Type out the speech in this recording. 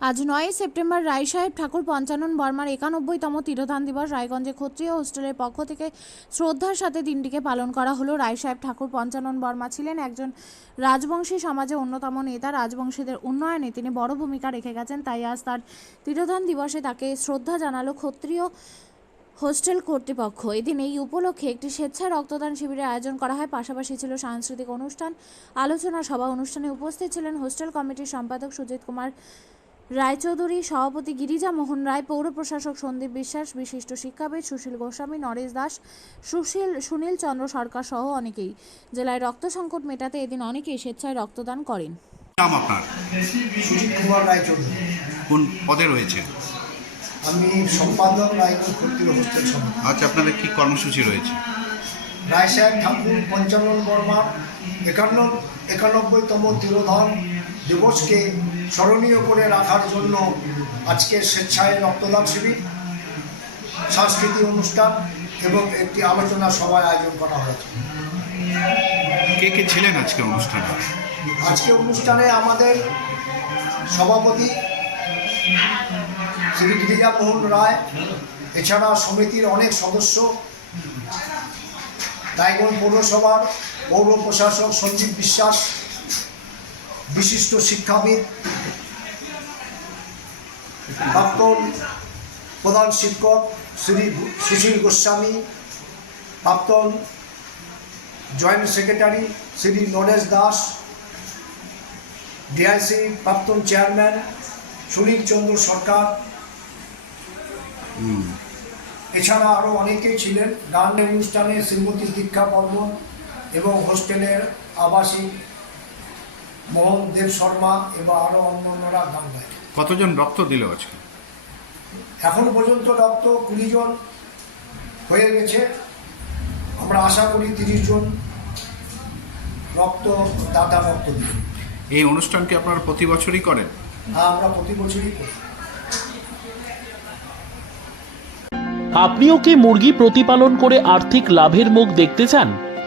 আজ নয় সেপ্টেম্বর রায় সাহেব ঠাকুর পঞ্চানন বর্মার একানব্বইতম তিরোধান দিবস রায়গঞ্জে ক্ষত্রিয় হোস্টেলের পক্ষ থেকে শ্রদ্ধার সাথে দিনটিকে পালন করা হলো। রায় সাহেব ঠাকুর পঞ্চানন বর্মা ছিলেন একজন রাজবংশী সমাজে অন্যতম নেতা। রাজবংশীদের উন্নয়নে তিনি বড় ভূমিকা রেখে গেছেন, তাই আজ তার তিরোধান দিবসে তাকে শ্রদ্ধা জানালো ক্ষত্রিয় হোস্টেল কর্তৃপক্ষ। এদিন এই উপলক্ষে একটি স্বেচ্ছায় রক্তদান শিবিরের আয়োজন করা হয়। পাশাপাশি ছিল সাংস্কৃতিক অনুষ্ঠান, আলোচনা সভা। অনুষ্ঠানে উপস্থিত ছিলেন হোস্টেল কমিটির সম্পাদক সুজিত কুমার রায়চৌধুরী সভাপতি গিরিজা মোহন রায় পৌর প্রশাসক সন্দীপ বিশ্বাস বিশিষ্ট শিক্ষাবিদ সুশীল গোস্বামী নরেশ দাস সুশীল সুনীল চন্দ্র সরকার সহ অনেকেই। জেলায় রক্ত সংকট মেটাতে এদিন অনেকেই স্বেচ্ছায় রক্তদান করেন। নাম আপনার? সুজিত কুমার রায়চৌধুরী। কোন পদে রয়েছে আমি সম্পাদক রায়গঞ্জ ক্ষত্রিয় হোস্টেল সমিতি আচ্ছা আপনাদের কি কর্মসূচি রয়েছে? রায় সাহেব ঠাকুর পঞ্চানন বর্মার একান্ন একানব্বইতম তিরোধান দিবসকে স্মরণীয় করে রাখার জন্য আজকে স্বেচ্ছায় রক্তদান শিবির সাংস্কৃতিক অনুষ্ঠান এবং একটি আলোচনা সভার আয়োজন করা হয়েছে। কে কে ছিলেন আজকে অনুষ্ঠানে? আজকে অনুষ্ঠানে আমাদের সভাপতি শ্রী গিরিজা মোহন রায় এছাড়া সমিতির অনেক সদস্য রায়গঞ্জ পৌরসভার পৌর প্রশাসক সঞ্জীব বিশ্বাস বিশিষ্ট শিক্ষাবিদ প্রাক্তন প্রধান শিক্ষক শ্রী সুশীল গোস্বামী প্রাক্তন joint secretary Shri Naresh Das DIC প্রাক্তন চেয়ারম্যান সুনীল চন্দ্র সরকার। এছাড়া আরও অনেকেই ছিলেন গান অনুষ্ঠানে শ্রীমতী দীক্ষা বর্মন এবং হোস্টেলের আবাসিক মোহন দেব শর্মা এবং আরও অন্যান্যরা গান গায়। কতজন রক্ত দিল আজকে? এখন পর্যন্ত রক্ত কুড়ি জন হয়ে গেছে। আমরা আশা করি তিরিশ জন রক্ত দাতা রক্ত দিই এই অনুষ্ঠানকে আপনারা প্রতি বছরই করেন? হ্যাঁ আমরা প্রতি বছরই করি। আপনিও কি মুরগি প্রতিপালন করে আর্থিক লাভের মুখ দেখতে চান?